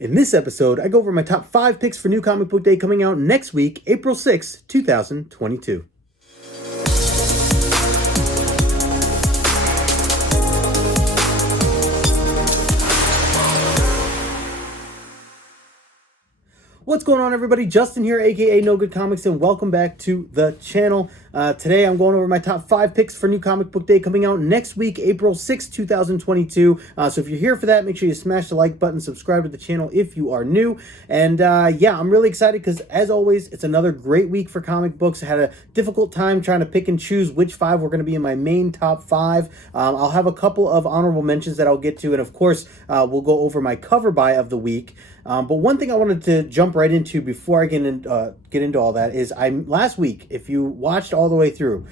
In this episode, I go over my top 5 picks for New Comic Book Day coming out next week, April 6th, 2022. What's going on, everybody? Justin here, aka No Good Comics, and welcome back to the channel. Today I'm going over my top 5 picks for New Comic Book Day coming out next week, April 6th, 2022. So if you're here for that, make sure you smash the like button, subscribe to the channel if you are new. And yeah, I'm really excited because, as always, it's another great week for comic books. I had a difficult time trying to pick and choose which 5 were going to be in my main top 5. I'll have a couple of honorable mentions that I'll get to, and of course, we'll go over my cover buy of the week. But one thing I wanted to jump right into before I get into all that is last week, if you watched all the way through,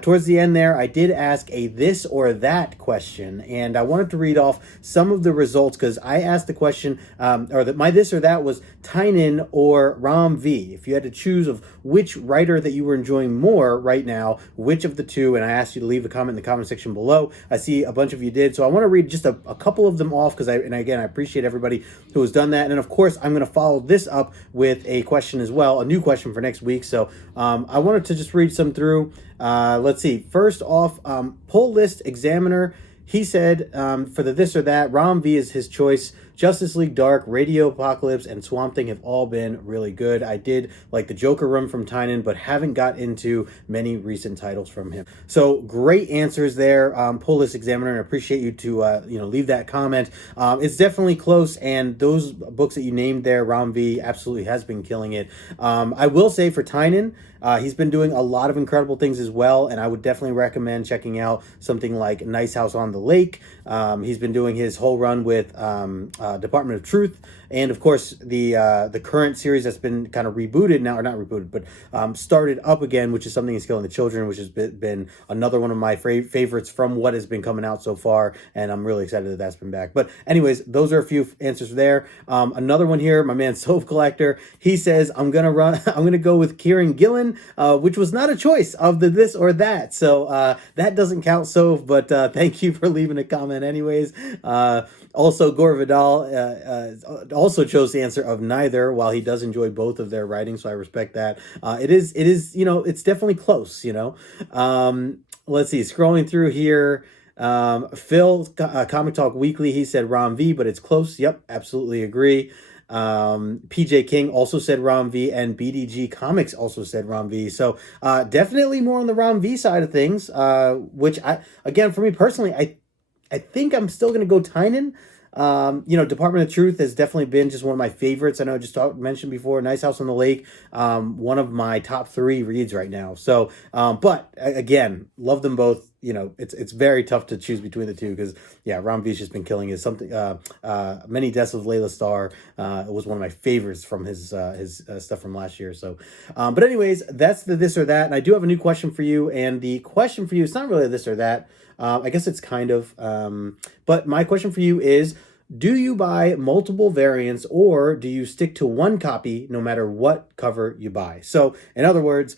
towards the end there, I did ask a this or that question, and I wanted to read off some of the results because I asked the question, my this or that was Tynion or Ram V. If you had to choose of which writer that you were enjoying more right now, which of the two, and I asked you to leave a comment in the comment section below. I see a bunch of you did, so I want to read just a couple of them off because I appreciate everybody who has done that, and then of course I'm going to follow this up with a question as well, a new question for next week. So I wanted to just read some through. Let's see. First off, Pull List Examiner. He said for the this or that, Ram V is his choice. Justice League Dark, Radio Apocalypse, and Swamp Thing have all been really good. I did like the Joker run from Tynion, but haven't got into many recent titles from him. So great answers there, Pull List Examiner, and I appreciate you to leave that comment. It's definitely close, and those books that you named there, Ram V absolutely has been killing it. I will say for Tynion, he's been doing a lot of incredible things as well, and I would definitely recommend checking out something like Nice House on the Lake. He's been doing his whole run with Department of Truth, and of course the current series that's been kind of rebooted now, or not rebooted, but started up again, which is Something is Killing the Children, which has been another one of my favorites from what has been coming out so far, and I'm really excited that that's been back. But anyways, those are a few answers there. Another one here, my man Soph Collector, he says I'm gonna go with Kieran Gillen, which was not a choice of the this or that, so that doesn't count, Soph, but thank you for leaving a comment anyways. Also, Gore Vidal also chose the answer of neither, while he does enjoy both of their writing, so I respect that. It is, it's definitely close, Let's see, scrolling through here, Phil, Comic Talk Weekly, he said Ram V, but it's close. Yep, absolutely agree. PJ King also said Ram V, and BDG Comics also said Ram V. So definitely more on the Ram V side of things, which for me personally, I think I'm still going to go Tynion. Department of Truth has definitely been just one of my favorites. I know I just mentioned before, Nice House on the Lake, one of my top 3 reads right now. So, but again, love them both. It's very tough to choose between the two because, yeah, Ram V's just been killing it. Something, Many Deaths of Layla Starr was one of my favorites from his stuff from last year. So, but anyways, that's the this or that. And I do have a new question for you. And the question for you, it's not really a this or that. I guess it's kind of, but my question for you is, do you buy multiple variants or do you stick to one copy no matter what cover you buy? So in other words,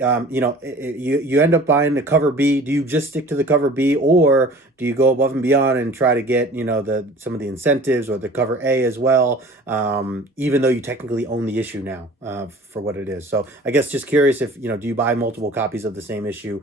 you end up buying the cover B. Do you just stick to the cover B, or do you go above and beyond and try to get some of the incentives or the cover A as well, even though you technically own the issue now for what it is? So I guess just curious if do you buy multiple copies of the same issue,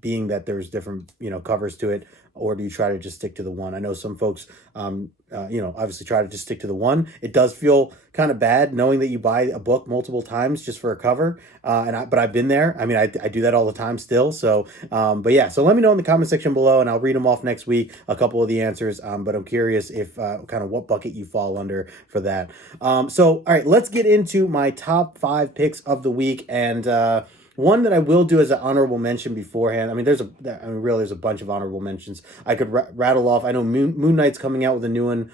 being that there's different covers to it, or do you try to just stick to the one? I know some folks obviously try to just stick to the one. It does feel kind of bad knowing that you buy a book multiple times just for a cover, but I've been there. I mean, I do that all the time still. So, but yeah, so let me know in the comment section below, and I'll read them off next week, a couple of the answers. But I'm curious if kind of what bucket you fall under for that. So, all right, let's get into my top 5 picks of the week, and one that I will do as an honorable mention beforehand. I mean, there's a bunch of honorable mentions I could rattle off. I know Moon Knight's coming out with a new one,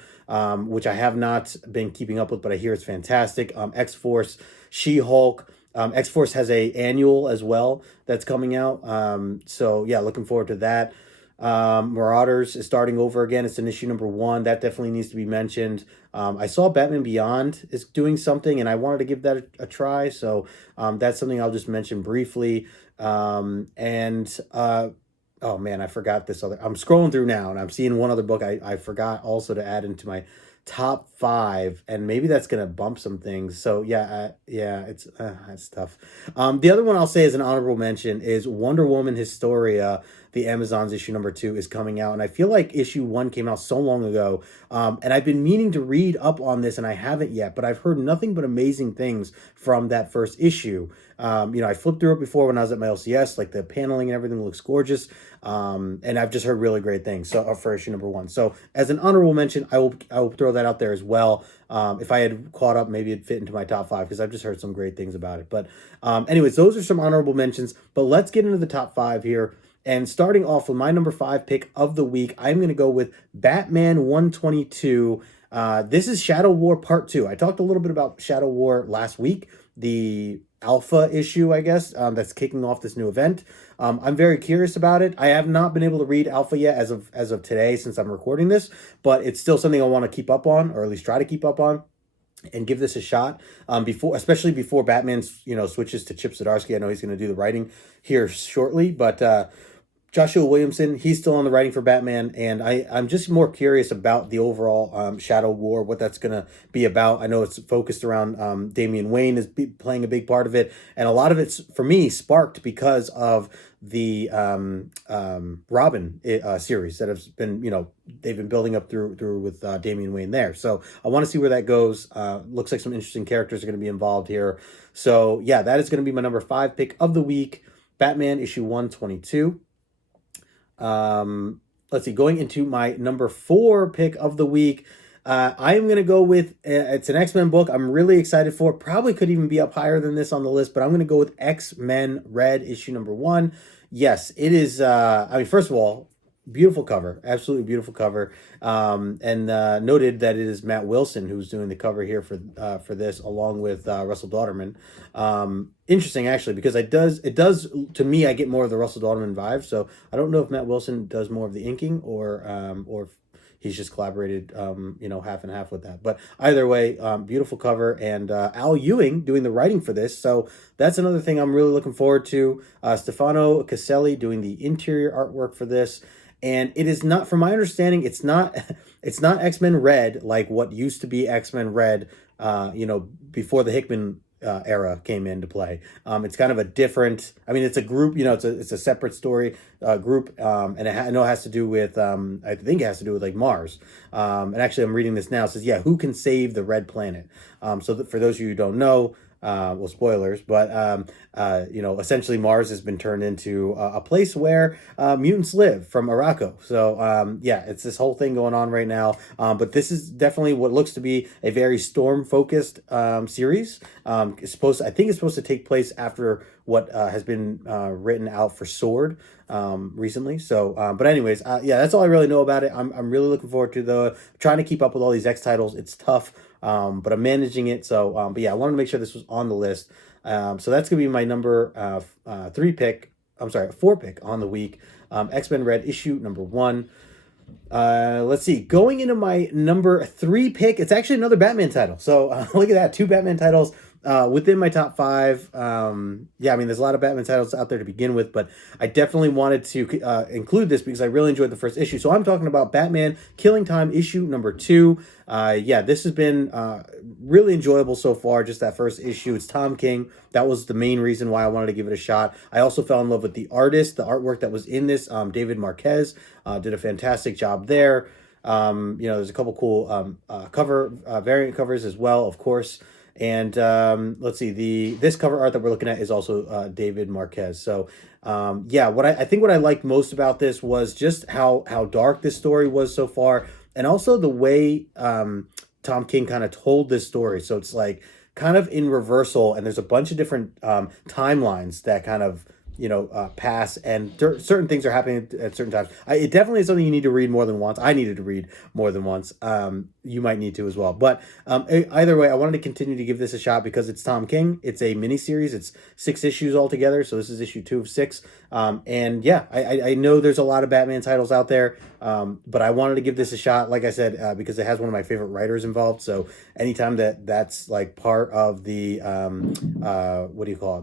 which I have not been keeping up with, but I hear it's fantastic. X-Force, She-Hulk. X-Force has a annual as well that's coming out. So yeah, looking forward to that. Marauders is starting over again. It's in issue number 1. That definitely needs to be mentioned. I saw Batman Beyond is doing something, and I wanted to give that a try. So that's something I'll just mention briefly. Oh man, I forgot this other. I'm scrolling through now, and I'm seeing one other book I forgot also to add into my top 5, and maybe that's gonna bump some things. So yeah, it's tough. The other one I'll say as an honorable mention is Wonder Woman Historia. The Amazon's issue number 2 is coming out, and I feel like issue 1 came out so long ago, and I've been meaning to read up on this, and I haven't yet. But I've heard nothing but amazing things from that first issue. I flipped through it before when I was at my LCS. Like, the paneling and everything looks gorgeous, and I've just heard really great things. So for issue number 1, so as an honorable mention, I will throw that out there as well. If I had caught up, maybe it'd fit into my top 5 because I've just heard some great things about it. But anyways, those are some honorable mentions. But let's get into the top 5 here. And starting off with my number 5 pick of the week, I'm going to go with Batman 122. This is Shadow War Part 2. I talked a little bit about Shadow War last week, the alpha issue, I guess, that's kicking off this new event. I'm very curious about it. I have not been able to read alpha yet as of today since I'm recording this, but it's still something I want to keep up on, or at least try to keep up on, and give this a shot, especially before Batman switches to Chip Zdarsky. I know he's going to do the writing here shortly, but Joshua Williamson, he's still on the writing for Batman, and I'm just more curious about the overall Shadow War, what that's going to be about. I know it's focused around Damian Wayne is playing a big part of it, and a lot of it's, for me, sparked because of the Robin series that has been, they've been building up through with Damian Wayne there. So I want to see where that goes. Looks like some interesting characters are going to be involved here. So yeah, that is going to be my number 5 pick of the week, Batman issue 122. Let's see, going into my number 4 pick of the week, I am going to go with, it's an X-Men book I'm really excited for. Probably could even be up higher than this on the list, but I'm going to go with X-Men Red issue number 1. Yes, it is, first of all, beautiful cover, absolutely beautiful cover, and noted that it is Matt Wilson who's doing the cover here for this, along with Russell Dauterman. Interesting, actually, because it does to me, I get more of the Russell Dauterman vibe. So I don't know if Matt Wilson does more of the inking, or if he's just collaborated half and half with that. But either way, beautiful cover, and Al Ewing doing the writing for this, so that's another thing I'm really looking forward to. Stefano Caselli doing the interior artwork for this. And it is not, from my understanding, it's not X-Men Red like what used to be X-Men Red, before the Hickman era came into play. It's kind of a different, it's a group, it's a separate story group, and I know it has to do with, I think it has to do with like Mars. And actually I'm reading this now. It says, who can save the Red Planet? So for those of you who don't know, spoilers, but essentially Mars has been turned into a place where mutants live from Arakko. So it's this whole thing going on right now. But this is definitely what looks to be a very Storm focused series. I think it's supposed to take place after what has been written out for Sword recently. So but anyways, that's all I really know about it. I'm really looking forward to trying to keep up with all these X titles. It's tough, but I'm managing it. So I wanted to make sure this was on the list. So that's gonna be my number 4 pick on the week. X-Men Red issue number 1. Let's see, going into my number 3 pick, it's actually another Batman title. So look at that, 2 Batman titles within my top 5. There's a lot of Batman titles out there to begin with, but I definitely wanted to include this because I really enjoyed the first issue. So I'm talking about Batman Killing Time issue number 2. This has been really enjoyable so far, just that first issue. It's Tom King. That was the main reason why I wanted to give it a shot. I also fell in love with the artwork that was in this. David Marquez did a fantastic job there. There's a couple cool variant covers as well, of course. And let's see, this cover art that we're looking at is also David Marquez. So what I liked most about this was just how dark this story was so far, and also the way Tom King kind of told this story. So it's like kind of in reversal, and there's a bunch of different timelines that kind of pass, and certain things are happening at certain times. It definitely is something you need to read more than once. I needed to read more than once. You might need to as well. But either way, I wanted to continue to give this a shot because it's Tom King. It's a mini series. It's 6 issues altogether. So this is issue 2 of 6. I know there's a lot of Batman titles out there, but I wanted to give this a shot, like I said, because it has one of my favorite writers involved. So anytime that's like part of the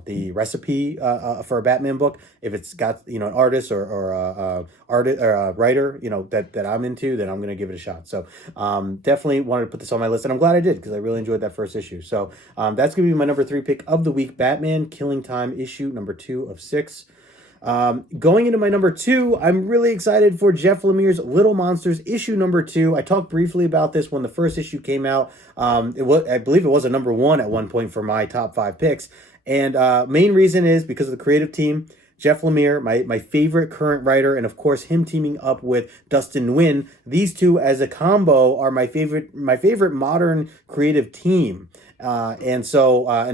the recipe for a Batman Batman book, if it's got, you know, an artist or artist or a writer, you know, that I'm into, then I'm gonna give it a shot. So definitely wanted to put this on my list, and I'm glad I did because I really enjoyed that first issue. So that's gonna be my number 3 pick of the week, Batman Killing Time issue number 2 of 6. Going into my number 2, I'm really excited for Jeff Lemire's Little Monsters issue number 2. I talked briefly about this when the first issue came out. I believe it was a number 1 at one point for my top 5 picks. And main reason is because of the creative team. Jeff Lemire, my favorite current writer, and of course him teaming up with Dustin Nguyen. These two as a combo are my favorite modern creative team. And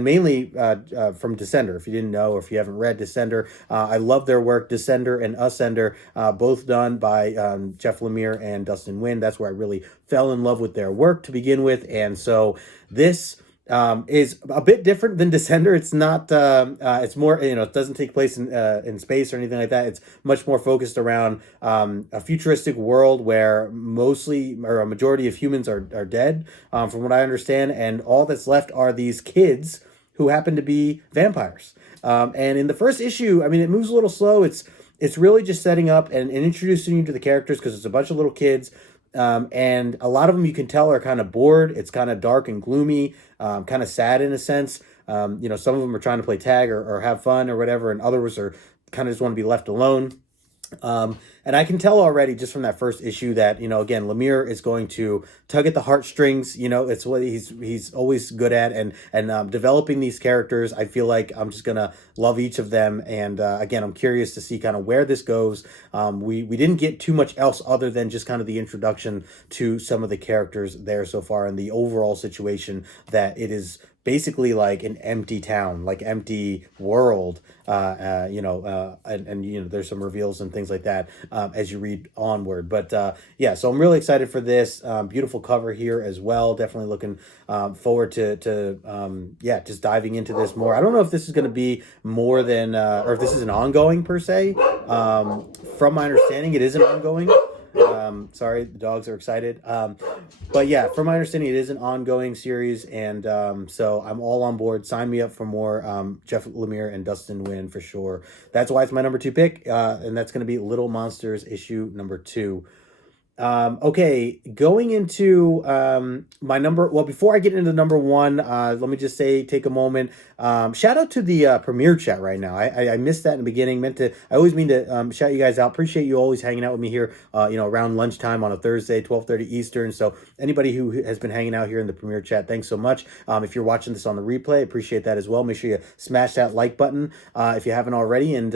mainly from Descender. If you didn't know, or if you haven't read Descender, I love their work. Descender and Ascender, both done by Jeff Lemire and Dustin Nguyen. That's where I really fell in love with their work to begin with. And so this is a bit different than Descender. It's not, it's more, you know, it doesn't take place in space or anything like that. It's much more focused around a futuristic world where mostly, or a majority of humans are dead, from what I understand, and all that's left are these kids who happen to be vampires. And in the first issue, I mean, it moves a little slow. It's really just setting up and introducing you to the characters because it's a bunch of little kids. And a lot of them you can tell are kind of bored. It's kind of dark and gloomy, kind of sad in a sense. You know, some of them are trying to play tag or have fun or whatever, and others are kind of just want to be left alone. And I can tell already just from that first issue that, you know, again, Lemire is going to tug at the heartstrings. You know, it's what he's always good at, and developing these characters. I feel like I'm just gonna love each of them. And again, I'm curious to see kind of where this goes. We didn't get too much else other than just kind of the introduction to some of the characters there so far, and the overall situation that it is basically like an empty town, like empty world, and you know, there's some reveals and things like that as you read onward. But yeah, so I'm really excited for this. Beautiful cover here as well. Definitely looking forward to just diving into this more. I don't know if this is going to be more than, or if this is an ongoing per se. From my understanding, it is an ongoing. Sorry, the dogs are excited. But yeah, from my understanding, it is an ongoing series, and so I'm all on board. Sign me up for more Jeff Lemire and Dustin Nguyen for sure. That's why it's my number 2 pick, and that's going to be Little Monsters issue number 2. Okay, going into my number, well, before I get into number 1, let me just say, take a moment, shout out to the premiere chat right now. I missed that in the beginning. I always mean to shout you guys out. Appreciate you always hanging out with me here, you know, around lunchtime on a Thursday, 12:30 Eastern. So anybody who has been hanging out here in the premiere chat, thanks so much. If you're watching this on the replay, appreciate that as well. Make sure you smash that like button if you haven't already. And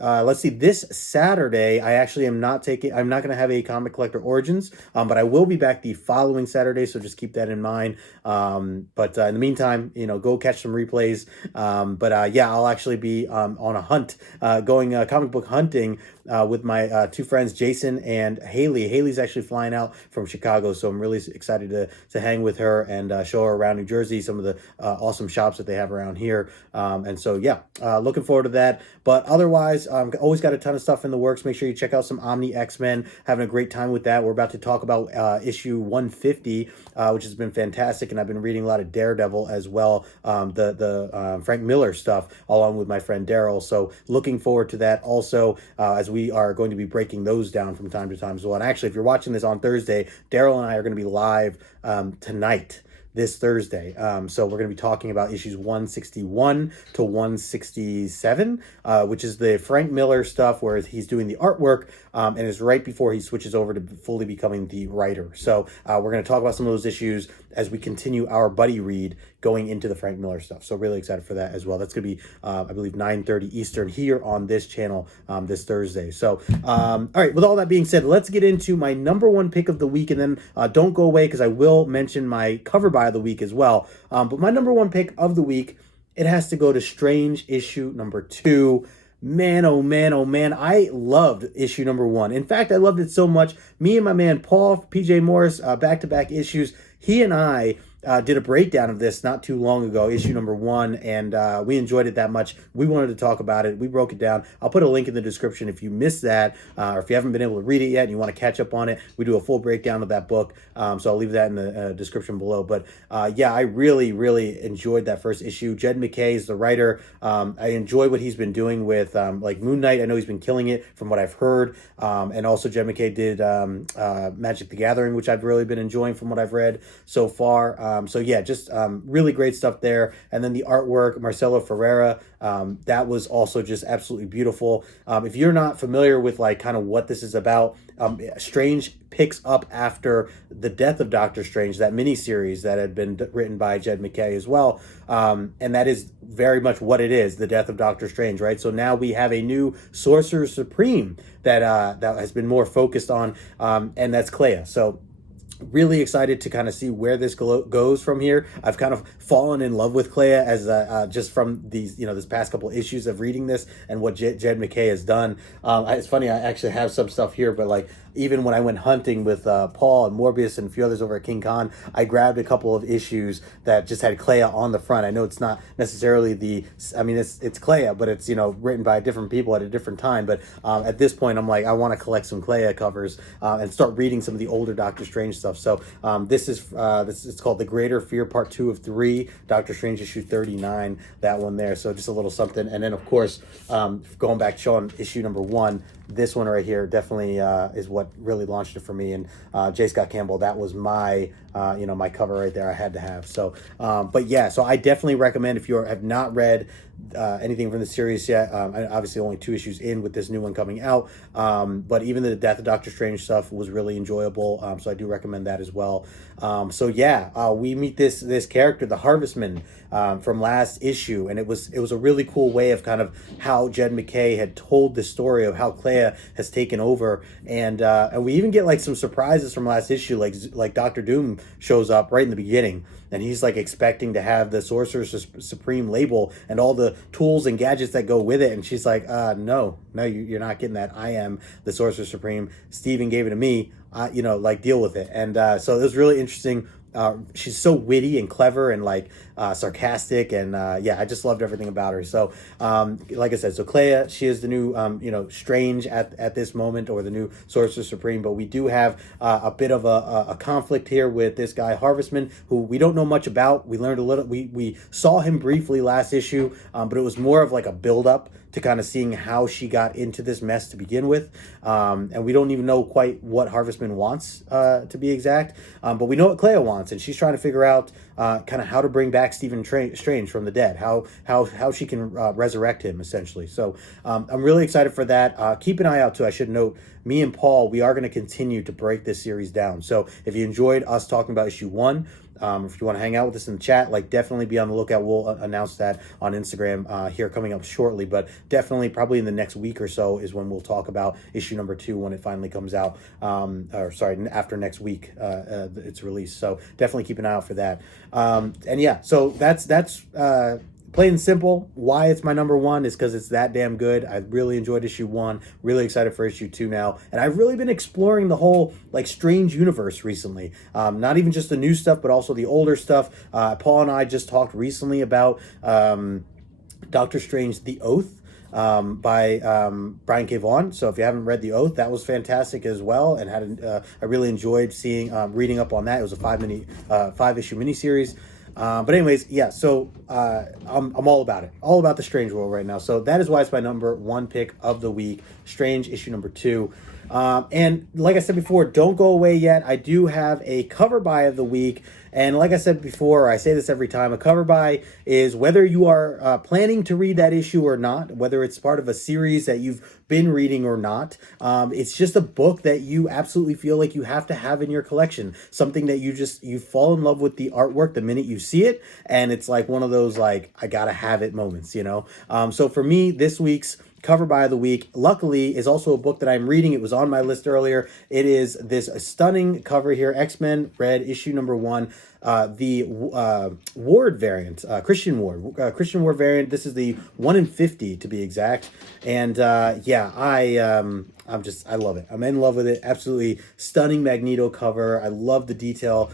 let's see, this Saturday, I'm not going to have a Comic Collector Origins, but I will be back the following Saturday, so just keep that in mind. But in the meantime, you know, go catch some replays. Yeah, I'll actually be on a hunt, going comic book hunting with my 2 friends, Jason and Haley. Haley's actually flying out from Chicago, so I'm really excited to hang with her and show her around New Jersey, some of the awesome shops that they have around here. And so, yeah, looking forward to that. But otherwise, always got a ton of stuff in the works. Make sure you check out some Omni X-Men. Having a great time with that. We're about to talk about issue 150, which has been fantastic, and I've been reading a lot of Daredevil as well, the Frank Miller stuff, along with my friend Daryl. So looking forward to that also, as we are going to be breaking those down from time to time as well. And actually, if you're watching this on Thursday, Daryl and I are going to be live tonight, this Thursday. So we're going to be talking about issues 161 to 167, which is the Frank Miller stuff where he's doing the artwork, and is right before he switches over to fully becoming the writer. So we're going to talk about some of those issues as we continue our buddy read going into the Frank Miller stuff. So really excited for that as well. That's going to be, I believe, 9:30 Eastern here on this channel this Thursday. So, all right, with all that being said, let's get into my number 1 pick of the week, and then don't go away because I will mention my cover buy of the week as well. But my number 1 pick of the week, it has to go to Strange issue number 2. Man, oh man, oh man, I loved issue number 1. In fact, I loved it so much. Me and my man Paul, PJ Morris, back-to-back issues, he and I did a breakdown of this not too long ago, issue number 1, and we enjoyed it that much. We wanted to talk about it. We broke it down. I'll put a link in the description if you missed that, or if you haven't been able to read it yet and you want to catch up on it. We do a full breakdown of that book, so I'll leave that in the description below. But yeah, I really, really enjoyed that first issue. Jed MacKay is the writer. I enjoy what he's been doing with like Moon Knight. I know he's been killing it from what I've heard, and also Jed MacKay did Magic the Gathering, which I've really been enjoying from what I've read so far. So yeah, just really great stuff there. And then the artwork, Marcelo Ferreira, that was also just absolutely beautiful. If you're not familiar with like kind of what this is about, Strange picks up after the death of Doctor Strange, that miniseries that had been written by Jed MacKay as well. And that is very much what it is, the death of Doctor Strange, right? So now we have a new Sorcerer Supreme that has been more focused on, and that's Clea. So really excited to kind of see where this goes from here. I've kind of fallen in love with Clea as just from these, this past couple issues of reading this and what Jed MacKay has done. It's funny, I actually have some stuff here, but like even when I went hunting with Paul and Morbius and a few others over at King Con, I grabbed a couple of issues that just had Clea on the front. I know it's not necessarily it's Clea, but it's, written by different people at a different time. But at this point, I'm like, I want to collect some Clea covers and start reading some of the older Doctor Strange stuff. So this is it's called The Greater Fear Part 2 of 3, Doctor Strange issue 39, that one there. So just a little something. And then, of course, going back to showing issue number 1, this one right here definitely is what really launched it for me. And J. Scott Campbell, that was my my cover right there I had to have. So but yeah, so I definitely recommend, if you have not read anything from the series yet, obviously only 2 issues in with this new one coming out, but even the Death of Doctor Strange stuff was really enjoyable, so I do recommend that as well. So yeah, we meet this character, the Harvestman, from last issue, and it was a really cool way of kind of how Jed MacKay had told the story of how Clea has taken over, and we even get like some surprises from last issue, like Doctor Doom shows up right in the beginning, and he's like expecting to have the Sorcerer Supreme label and all the tools and gadgets that go with it, and she's like, no, you're not getting that. I am the Sorcerer Supreme. Steven gave it to me. Deal with it. And so it was really interesting. She's so witty and clever and like sarcastic, and I just loved everything about her. So like I said, so Clea, she is the new Strange at this moment, or the new Sorcerer Supreme. But we do have a bit of a conflict here with this guy Harvestman, who we don't know much about. We learned a little. We saw him briefly last issue, but it was more of like a build up to kind of seeing how she got into this mess to begin with. And we don't even know quite what Harvestman wants, to be exact. But we know what Clea wants, and she's trying to figure out kind of how to bring back Stephen Strange from the dead, how she can resurrect him, essentially. So I'm really excited for that. Keep an eye out, too. I should note, me and Paul, we are going to continue to break this series down. So if you enjoyed us talking about issue 1, if you want to hang out with us in the chat, definitely be on the lookout. We'll announce that on Instagram here coming up shortly, but definitely probably in the next week or so is when we'll talk about issue number 2 when it finally comes out, after next week it's released. So definitely keep an eye out for that. And yeah, so that's plain and simple. Why it's my number 1 is because it's that damn good. I really enjoyed issue 1. Really excited for issue 2 now. And I've really been exploring the whole Strange universe recently. Not even just the new stuff, but also the older stuff. Paul and I just talked recently about Doctor Strange: The Oath by Brian K. Vaughan. So if you haven't read The Oath, that was fantastic as well, and I really enjoyed reading up on that. It was a 5-issue miniseries. But anyways, yeah, so I'm all about it. All about the Strange World right now. So that is why it's my number 1 pick of the week, Strange issue number 2. And like I said before, don't go away yet. I do have a cover buy of the week. And like I said before, I say this every time, a cover buy is whether you are planning to read that issue or not, whether it's part of a series that you've been reading or not. It's just a book that you absolutely feel like you have to have in your collection. Something that you fall in love with the artwork the minute you see it. And it's like one of those, I gotta have it moments, So for me, this week's cover buy of the week, luckily, is also a book that I'm reading. It was on my list earlier. It is this stunning cover here, X-Men Red issue number 1 the Ward variant, Christian Ward, Christian Ward variant. This is the 1 in 50 to be exact. And yeah, I love it. I'm in love with it. Absolutely stunning Magneto cover. I love the detail.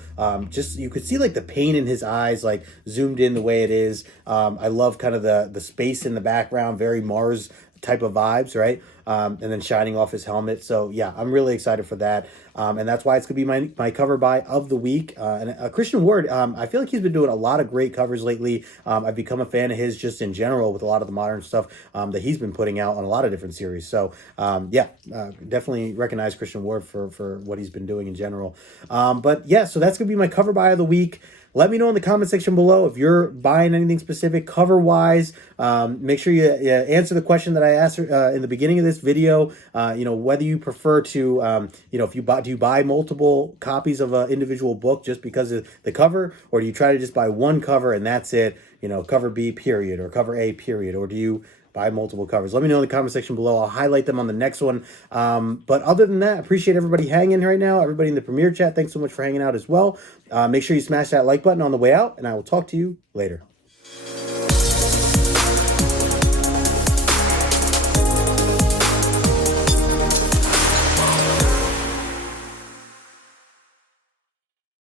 Just you could see like the pain in his eyes, like zoomed in the way it is. I love kind of the space in the background, very Mars type of vibes, right? And then shining off his helmet. So yeah, I'm really excited for that. And that's why it's gonna be my cover buy of the week. And Christian Ward, I feel like he's been doing a lot of great covers lately. I've become a fan of his just in general with a lot of the modern stuff that he's been putting out on a lot of different series. So yeah, definitely recognize Christian Ward for what he's been doing in general. But yeah, so that's gonna be my cover buy of the week. Let me know in the comment section below if you're buying anything specific cover-wise. Make sure you answer the question that I asked in the beginning of this video. Whether you prefer to, if do you buy multiple copies of an individual book just because of the cover, or do you try to just buy one cover and that's it? Cover B period or cover A period, or do you buy multiple covers? Let me know in the comment section below. I'll highlight them on the next one. But other than that, appreciate everybody hanging right now. Everybody in the Premiere chat, thanks so much for hanging out as well. Make sure you smash that like button on the way out, and I will talk to you later.